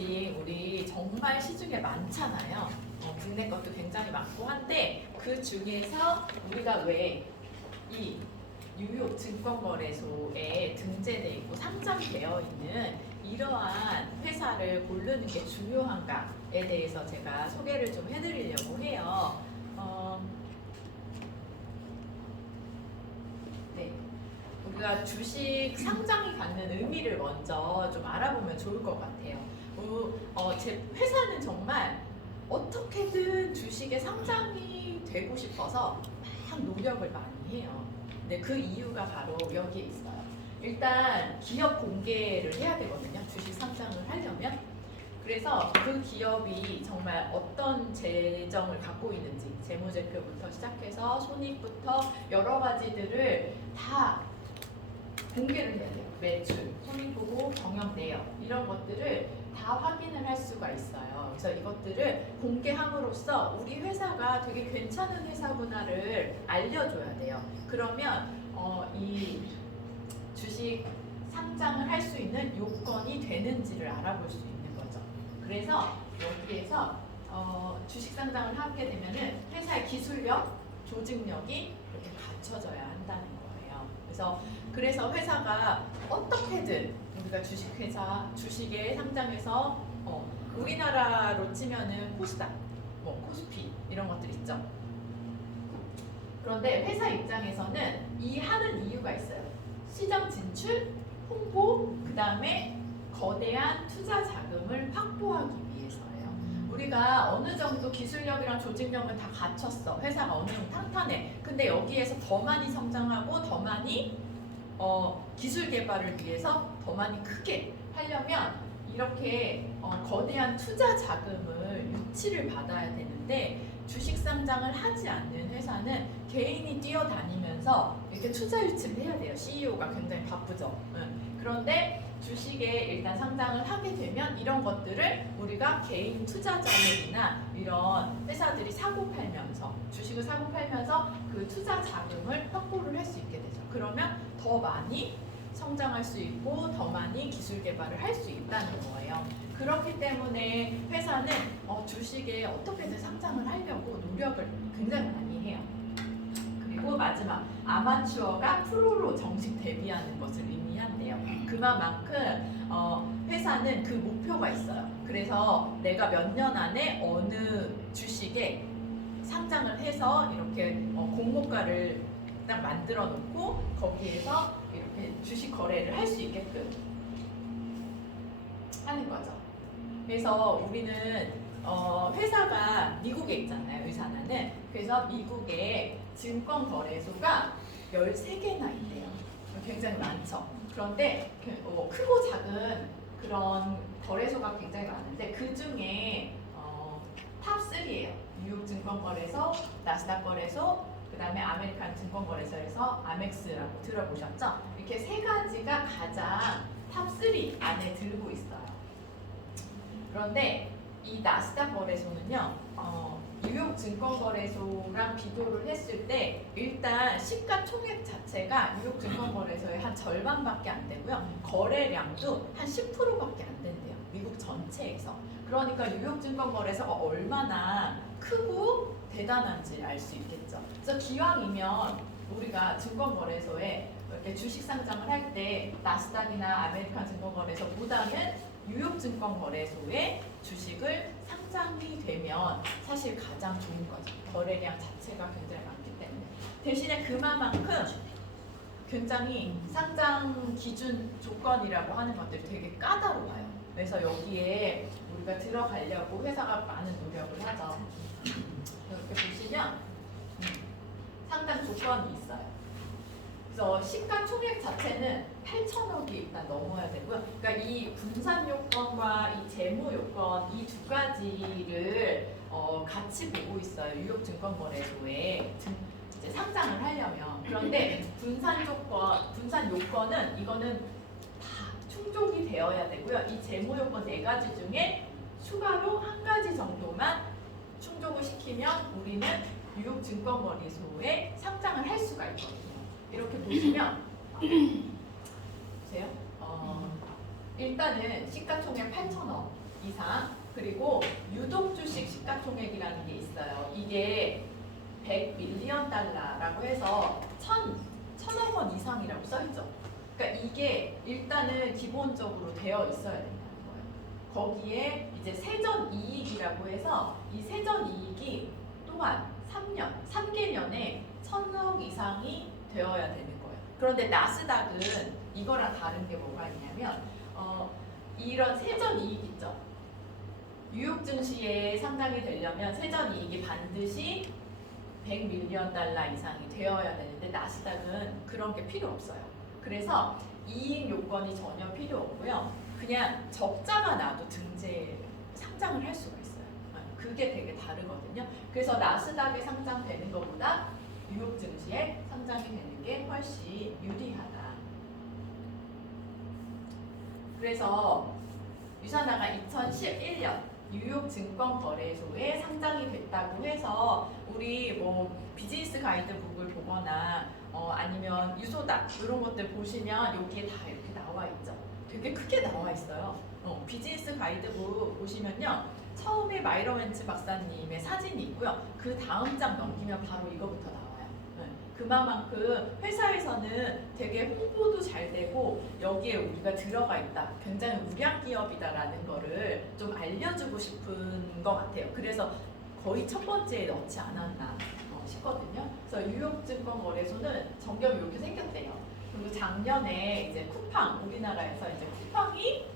주식 우리 정말 시중에 많잖아요. 국내 것도 굉장히 많고 한데 그 중에서 우리가 왜 이 뉴욕 증권거래소에 등재되어 있고 상장되어 있는 이러한 회사를 고르는 게 중요한가에 대해서 제가 소개를 좀 해드리려고 해요. 네. 우리가 주식 상장이 갖는 의미를 먼저 좀 알아보면 좋을 것 같아요. 제 회사는 정말 어떻게든 주식에 상장이 되고 싶어서 막 노력을 많이 해요. 근데 그 이유가 바로 여기에 있어요. 일단 기업 공개를 해야 되거든요. 주식 상장을 하려면. 그래서 그 기업이 정말 어떤 재정을 갖고 있는지, 재무제표부터 시작해서 손익부터 여러 가지들을 다 공개를 해야 돼요. 매출, 손익보고, 경영 내역 이런 것들을 다 확인을 할 수가 있어요. 그래서 이것들을 공개함으로써 우리 회사가 되게 괜찮은 회사구나를 알려줘야 돼요. 그러면 이 주식 상장을 할 수 있는 요건이 되는지를 알아볼 수 있는 거죠. 그래서 여기에서 주식 상장을 하게 되면은 회사의 기술력, 조직력이 이렇게 갖춰져야 한다는 거예요. 그래서 회사가 어떻게든 우리가 주식에 상장해서 우리나라로 치면은 코스닥, 코스피 이런 것들 있죠. 그런데 회사 입장에서는 이 하는 이유가 있어요. 시장 진출, 홍보, 그 다음에 거대한 투자 자금을 확보하기 위해서예요. 우리가 어느 정도 기술력이랑 조직력을 다 갖췄어. 회사가 어느 정도 탄탄해. 근데 여기에서 더 많이 성장하고 더 많이 기술 개발을 위해서 더 많이 크게 하려면 이렇게 거대한 투자 자금을 유치를 받아야 되는데 주식 상장을 하지 않는 회사는 개인이 뛰어다니면서 이렇게 투자 유치를 해야 돼요. CEO가 굉장히 바쁘죠. 그런데 주식에 일단 상장을 하게 되면 이런 것들을 우리가 개인 투자자들이나 이런 회사들이 사고 팔면서 주식을 사고 팔면서 그 투자 자금을 확보를 할 수 있게 되죠. 그러면 더 많이 성장할 수 있고 더 많이 기술 개발을 할 수 있다는 거예요. 그렇기 때문에 회사는 주식에 어떻게든 상장을 하려고 노력을 굉장히 많이 해요. 그리고 마지막, 아마추어가 프로로 정식 데뷔하는 것을 의미한대요. 그만큼 회사는 그 목표가 있어요. 그래서 내가 몇 년 안에 어느 주식에 상장을 해서 이렇게 공모가를 딱 만들어 놓고 거기에서 이렇게 주식 거래를 할 수 있게끔 하는 거죠. 그래서 우리는 회사가 미국에 있잖아요. 의사나는. 그래서 미국에 증권거래소가 13개나 있대요. 굉장히 많죠. 그런데 크고 작은 그런 거래소가 굉장히 많은데 그 중에 탑3예요. 뉴욕 증권거래소, 나스닥 거래소, 그 다음에 아메리칸 증권거래소에서 아멕스라고 들어보셨죠? 이렇게 세 가지가 가장 탑3 안에 들고 있어요. 그런데 이 나스닥 거래소는요, 뉴욕 증권거래소랑 비교를 했을 때 일단 시가총액 자체가 뉴욕 증권거래소의 한 절반밖에 안 되고요. 거래량도 한 10%밖에 안 된대요. 미국 전체에서. 그러니까 뉴욕 증권거래소가 얼마나 크고 대단한지 알 수 있겠죠. 그래서 기왕이면 우리가 증권거래소에 이렇게 주식 상장을 할 때 나스닥이나 아메리칸 증권거래소보다는 뉴욕 증권거래소에 주식을 상장이 되면 사실 가장 좋은 거죠. 거래량 자체가 굉장히 많기 때문에. 대신에 그만큼 굉장히 상장 기준 조건이라고 하는 것들이 되게 까다로워요. 그래서 여기에 우리가 들어가려고 회사가 많은 노력을 하죠. 이렇게 보시면 상장 조건이 있어요. 그래서 시가총액 자체는 8천억이 일단 넘어야 되고요. 그러니까 이 분산 요건과 이 재무 요건 이 두 가지를 같이 보고 있어요. 뉴욕 증권거래소에 이제 상장을 하려면. 그런데 분산 요건은 이거는 다 충족이 되어야 되고요. 이 재무 요건 4가지 중에 추가로 한 가지 정도만 충족을 시키면 우리는 뉴욕 증권거래소에 상장을 할 수가 있거든요. 이렇게 보시면 보세요. 일단은 시가총액 8천억 이상. 그리고 유독주식 시가총액이라는 게 있어요. 이게 100밀리언 달러라고 해서 1,000억 원 이상이라고 써있죠. 그러니까 이게 일단은 기본적으로 되어 있어야 된다는 거예요. 거기에 이제 세전 이익이라고 해서 이 세전 이익이 또한 3개년에 1,000억 이상이 되어야 되는 거예요. 그런데 나스닥은 이거랑 다른 게 뭐가 있냐면 이런 세전 이익 있죠. 뉴욕 증시에 상장이 되려면 세전 이익이 반드시 100밀리언 달러 이상이 되어야 되는데 나스닥은 그런 게 필요 없어요. 그래서 이익 요건이 전혀 필요 없고요. 그냥 적자가 나도 상장을 할 수가 있어요. 그게 되게 다르거든요. 그래서 나스닥에 상장되는 것보다 뉴욕 증시에 상장이 되는 게 훨씬 유리하다. 그래서 유산화가 2011년 뉴욕 증권거래소에 상장이 됐다고 해서 우리 뭐 비즈니스 가이드북을 보거나 아니면 유소다 이런 것들 보시면 여기에 다 이렇게 나와 있죠. 되게 크게 나와 있어요. 비즈니스 가이드북 보시면요. 처음에 마이러멘츠 박사님의 사진이 있고요. 그 다음 장 넘기면 바로 이거부터 나와요. 그만큼 회사에서는 되게 홍보도 잘 되고 여기에 우리가 들어가 있다. 굉장히 우량 기업이다라는 거를 좀 알려주고 싶은 것 같아요. 그래서 거의 첫 번째에 넣지 않았나 싶거든요. 그래서 뉴욕증권거래소는 정경이 이렇게 생겼대요. 그리고 작년에 이제 쿠팡, 우리나라에서 이제 쿠팡이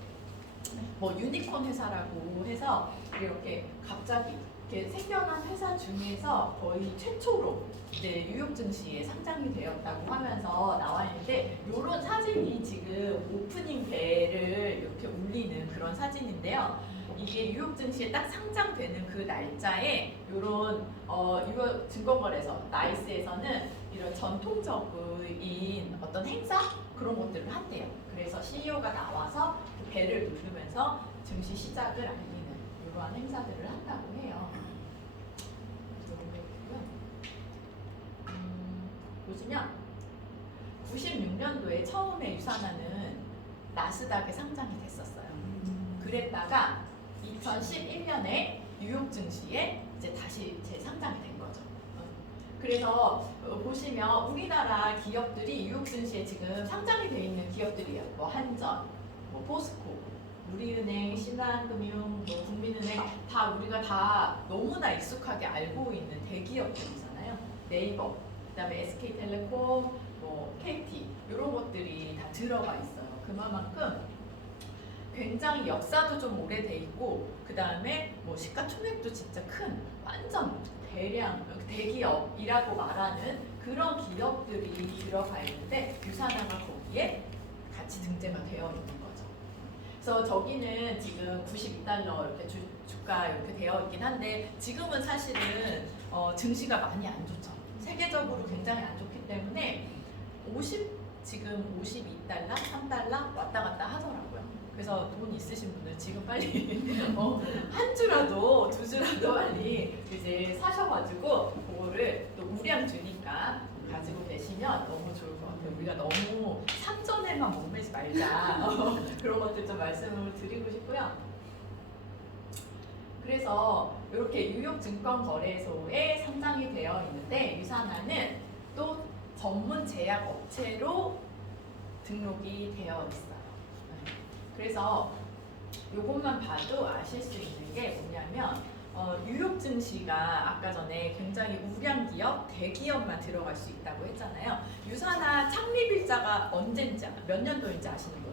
뭐 유니콘 회사라고 해서 이렇게 갑자기 이렇게 생겨난 회사 중에서 거의 최초로 이제 뉴욕 증시에 상장이 되었다고 하면서 나와 있는데 이런 사진이 지금 오프닝 벨을 이렇게 울리는 그런 사진인데요. 이게 뉴욕 증시에 딱 상장되는 그 날짜에 이런 뉴욕 증권거래소 나이스에서는 이런 전통적인 어떤 행사 그런 것들을 한대요. 그래서 CEO가 나와서 그 벨을 누르면서 증시 시작을 알리는 이러한 행사들을 한다고 해요. 보시면 96년도에 처음에 유산화는 나스닥에 상장이 됐었어요. 그랬다가 2011년에 뉴욕 증시에 이제 다시 재상장이 된 거죠. 그래서 보시면 우리나라 기업들이 뉴욕 증시에 지금 상장이 돼 있는 기업들이에요. 뭐 한전, 뭐 포스코, 우리은행, 신한금융, 뭐 국민은행 다 우리가 다 너무나 익숙하게 알고 있는 대기업들이잖아요. 네이버, 그다음에 SK텔레콤, 뭐 KT 이런 것들이 다 들어가 있어요. 그만큼 굉장히 역사도 좀 오래돼 있고 그다음에 뭐 시가총액도 진짜 큰 완전 대기업이라고 말하는 그런 기업들이 들어가 있는데 유산화가 거기에 같이 등재가 되어 있는 거죠. 그래서 저기는 지금 92달러 이렇게 주가 이렇게 되어 있긴 한데 지금은 사실은 증시가 많이 안 좋죠. 세계적으로 굉장히 안 좋기 때문에 지금 52달러, 3달러 왔다 갔다 하더라고요. 그래서 돈 있으신 분들 지금 빨리 한 주라도 두 주라도 빨리 이제 사셔가지고 그거를 또 우량 주니까 가지고 계시면 너무 좋을 것 같아요. 우리가 너무 삼전에만 목매지 말자 그런 것들 좀 말씀을 드리고 싶고요. 그래서 이렇게 뉴욕 증권거래소에 상장이 되어 있는데 유산화는 또 전문 제약 업체로 등록이 되어 있어요. 그래서 이것만 봐도 아실 수 있는 게 뭐냐면 뉴욕 증시가 아까 전에 굉장히 우량 기업, 대기업만 들어갈 수 있다고 했잖아요. 유산화 창립일자가 언제인지 몇 년도인지 아시는 분?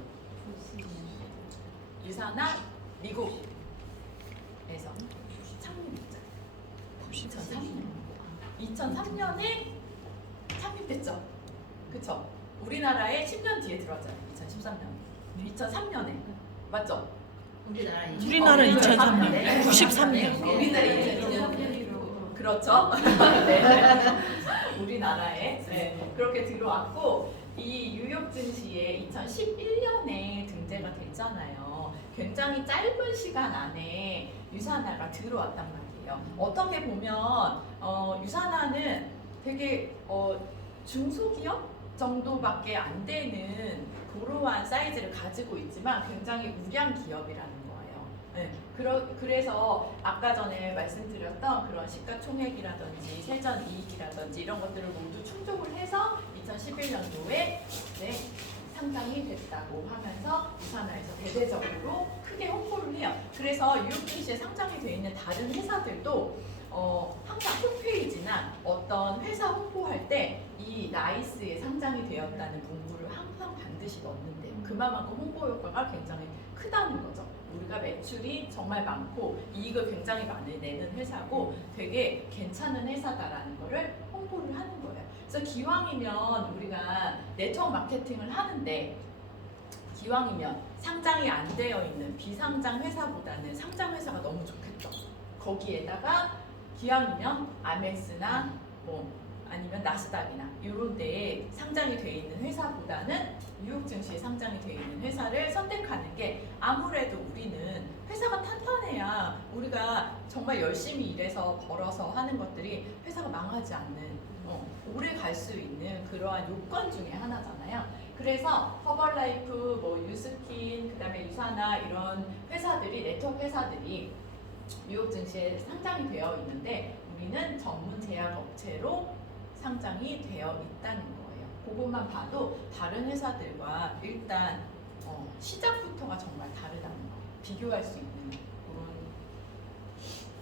유산화 미국에서 창립일자 2003년에 창립됐죠. 그쵸? 우리나라에 10년 뒤에 들어왔잖아요. 2013년. 2003년에 맞죠? 우리나라 2003년, 93년. 우리나라 2003년으로 그렇죠? 네. 우리나라에 네. 그렇게 들어왔고 이 뉴욕 증시에 2011년에 등재가 됐잖아요. 굉장히 짧은 시간 안에 유산화가 들어왔단 말이에요. 어떻게 보면 유산화는 되게 중소기업 정도밖에 안 되는 그러한 사이즈를 가지고 있지만 굉장히 우량 기업이라는 거예요. 네. 그래서 아까 전에 말씀드렸던 그런 시가총액이라든지 세전이익이라든지 이런 것들을 모두 충족을 해서 2011년도에 상장이 됐다고 하면서 유산화에서 대대적으로 크게 홍보를 해요. 그래서 뉴욕 증시에 상장이 되어 있는 다른 회사들도 항상 홈페이지나 어떤 회사 홍보할 때 이 나이스에 상장이 되었다는 문구를 항상 반드시 넣는데요. 그만큼 홍보 효과가 굉장히 크다는 거죠. 우리가 매출이 정말 많고 이익을 굉장히 많이 내는 회사고 되게 괜찮은 회사다라는 거를 홍보를 하는 거예요. 그래서 기왕이면 우리가 네트워크 마케팅을 하는데 기왕이면 상장이 안 되어 있는 비상장 회사보다는 상장 회사가 너무 좋겠죠. 거기에다가 기왕이면 아멕스나 뭐 아니면 나스닥이나 이런 데에 상장이 되어 있는 회사보다는 뉴욕 증시에 상장이 되어 있는 회사를 선택하는 게 아무래도 우리는 회사가 탄탄해야 우리가 정말 열심히 일해서 벌어서 하는 것들이 회사가 망하지 않는 오래 갈 수 있는 그러한 요건 중에 하나잖아요. 그래서 허벌라이프, 뭐 유스킨, 그다음에 유산화 이런 회사들이 네트워크 회사들이 뉴욕 증시에 상장이 되어 있는데 우리는 전문 제약 업체로 상장이 되어 있다는 거예요. 그것만 봐도 다른 회사들과 일단 시작부터가 정말 다르다는 거, 비교할 수 있는 그런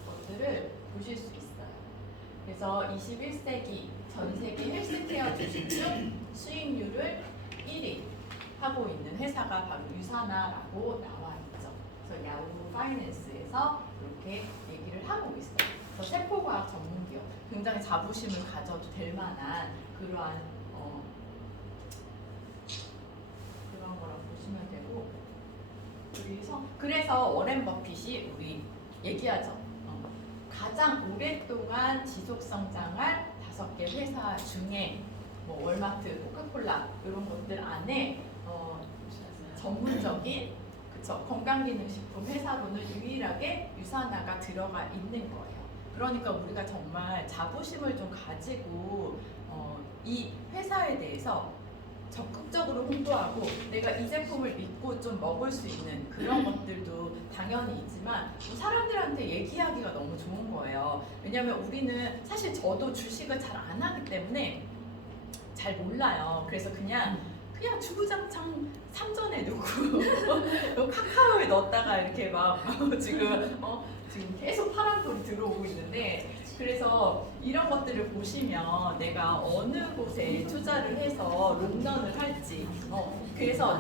것들을 보실 수 있어요. 그래서 21세기 전 세계 헬스케어 주식 중 수익률을 1위 하고 있는 회사가 바로 유산화라고 나와 있죠. 그래서 야후 파이낸스에서 이렇게 얘기를 하고 있어요. 그래서 세포과학 전문기업, 굉장히 자부심을 가져도 될 만한 그러한 그런 거라고 보시면 되고, 그래서 워렌 버핏이 우리 얘기하죠. 가장 오랫동안 지속 성장할 5개 회사 중에 뭐 월마트, 코카콜라 이런 것들 안에 전문적인 건강기능식품 회사로는 유일하게 유산화가 들어가 있는 거예요. 그러니까 우리가 정말 자부심을 좀 가지고 이 회사에 대해서 적극적으로 홍보하고 내가 이 제품을 믿고 좀 먹을 수 있는 그런 것들도 당연히 있지만 사람들한테 얘기하기가 너무 좋은 거예요. 왜냐하면 우리는 사실 저도 주식을 잘 안 하기 때문에 잘 몰라요. 그래서 그냥 주구장창 삼전에 넣고 카카오에 넣었다가 이렇게 막 지금 계속 파란불이 들어오고 있는데, 그래서 이런 것들을 보시면 내가 어느 곳에 투자를 해서 롱런을 할지 그래서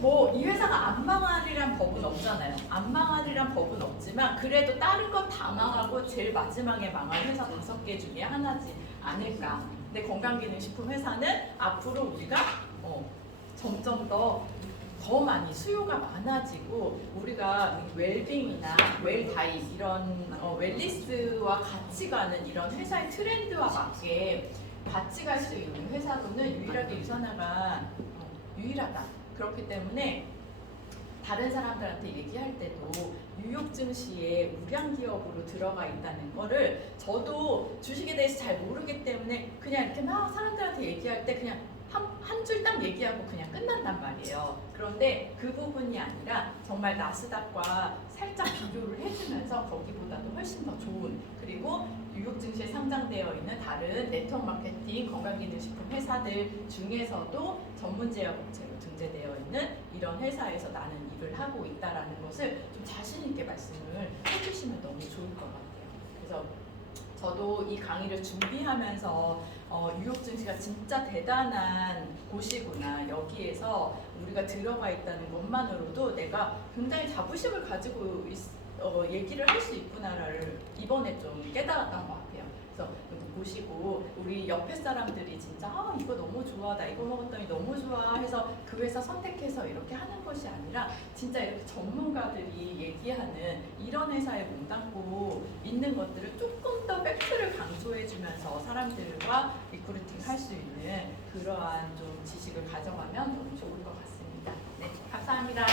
뭐 이 회사가 안 망하리란 법은 없잖아요. 안 망하리란 법은 없지만 그래도 다른 거 다 망하고 제일 마지막에 망할 회사 5개 중에 하나지 않을까. 근데 건강기능식품 회사는 앞으로 우리가 점점 더 많이 수요가 많아지고 우리가 웰빙이나 웰다이 이런 웰리스와 같이 가는 이런 회사의 트렌드와 맞게 같이 갈 수 있는 회사로는 유일하게 유산화가 유일하다. 그렇기 때문에 다른 사람들한테 얘기할 때도 뉴욕 증시에 우량 기업으로 들어가 있다는 거를 저도 주식에 대해서 잘 모르기 때문에 그냥 이렇게 막 사람들한테 얘기할 때 그냥 한 줄 딱 얘기하고 그냥 끝난단 말이에요. 그런데 그 부분이 아니라 정말 나스닥과 살짝 비교를 해주면서 거기보다도 훨씬 더 좋은, 그리고 뉴욕 증시에 상장되어 있는 다른 네트워크 마케팅 건강기능식품 회사들 중에서도 전문 제약 업체로 등재되어 있는 이런 회사에서 나는 일을 하고 있다라는 것을 좀 자신 있게 말씀을 해주시면 너무 좋을 것 같아요. 그래서 저도 이 강의를 준비하면서 뉴욕 증시가 진짜 대단한 곳이구나, 여기에서 우리가 들어가 있다는 것만으로도 내가 굉장히 자부심을 가지고 얘기를 할 수 있구나를 이번에 좀 깨달았던 것 같아요. 그래서 보시고 우리 옆에 사람들이 진짜 이거 너무 좋아, 나 이거 먹었더니 너무 좋아 해서 그 회사 선택해서 이렇게 하는 것이 아니라 진짜 이렇게 전문가들이 얘기하는 이런 회사에 몸담고 있는 것들을 조금 더 팩트를 강조해주면서 사람들과 리크루팅 할 수 있는 그러한 좀 지식을 가져가면 너무 좋을 것 같습니다. 네, 감사합니다.